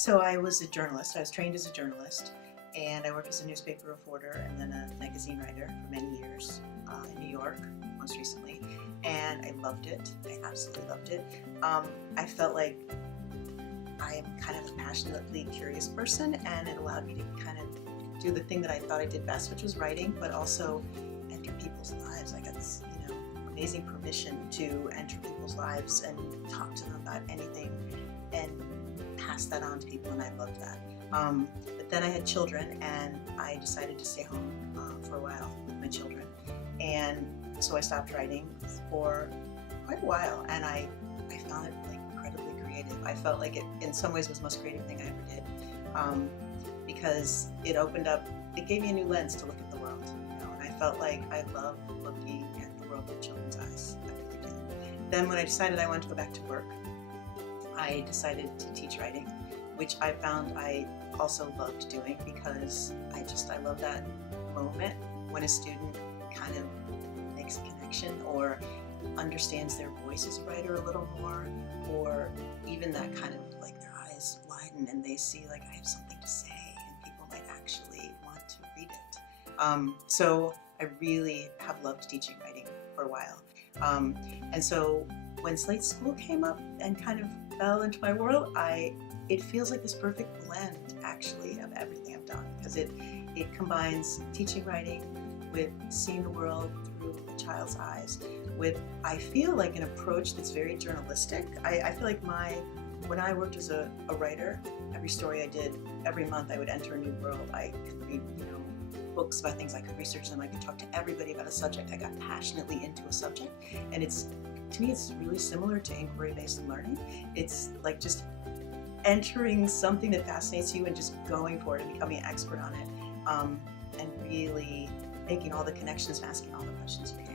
So I was a journalist. I was trained as a journalist, and I worked as a newspaper reporter and then a magazine writer for many years in New York, most recently. And I loved it. I absolutely loved it. I felt like I am kind of a passionately curious person, and it allowed me to kind of do the thing that I thought I did best, which was writing, but also enter people's lives. I got this, amazing permission to enter people's lives and talk to them about anything and pass that on to people, and I loved that. But then I had children, and I decided to stay home for a while with my children, and so I stopped writing for quite a while, and I found it like incredibly creative. I felt like it, in some ways, was the most creative thing I ever did, because it gave me a new lens to look at the world, and I felt like I love looking at the world with children's eyes. I really do. Then when I decided I wanted to go back to work, I decided to teach writing, which I found I also loved doing because I love that moment when a student kind of makes a connection or understands their voice as a writer a little more, or even that kind of like their eyes widen and they see like I have something to say and people might actually want to read it. So I really have loved teaching writing for a while. And so when Slate School came up and kind of fell into my world, it feels like this perfect blend actually of everything I've done, because it combines teaching writing with seeing the world through a child's eyes, with I feel like an approach that's very journalistic. I feel like when I worked as a writer, every story I did, every month I would enter a new world. I could read books about things, I could research them, I could talk to everybody about a subject. I got passionately into a subject, and to me it's really similar to inquiry-based learning. It's like just entering something that fascinates you and just going for it and becoming an expert on it, and really making all the connections and asking all the questions you can.